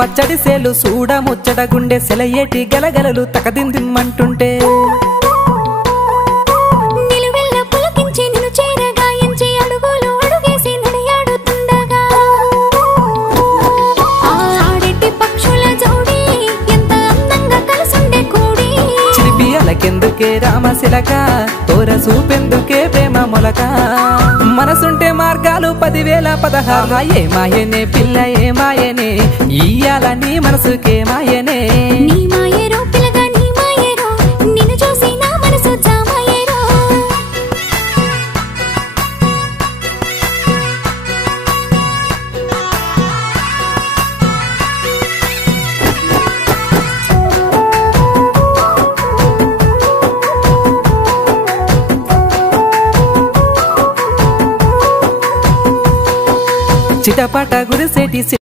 పచ్చడి సేలు సూడ ముచ్చట గుండె సెలయేటి గలగలలు తకదిందిమ్మంటుంటే చిలిపియలకెందుకే రామశిలక తోర సూపెందుకే ప్రేమ మొలక మనసుంటే మార్గాలు 10,016 ఏ మాయనే పిల్ల ఏ మాయనే ఇయ్యాల నీ మనసుకే మాయనే నీ మాయరో పిల్లగా నీ మాయరో నిన్ను చూసి నా మనసు జామాయరో చిటపట గురిసేటి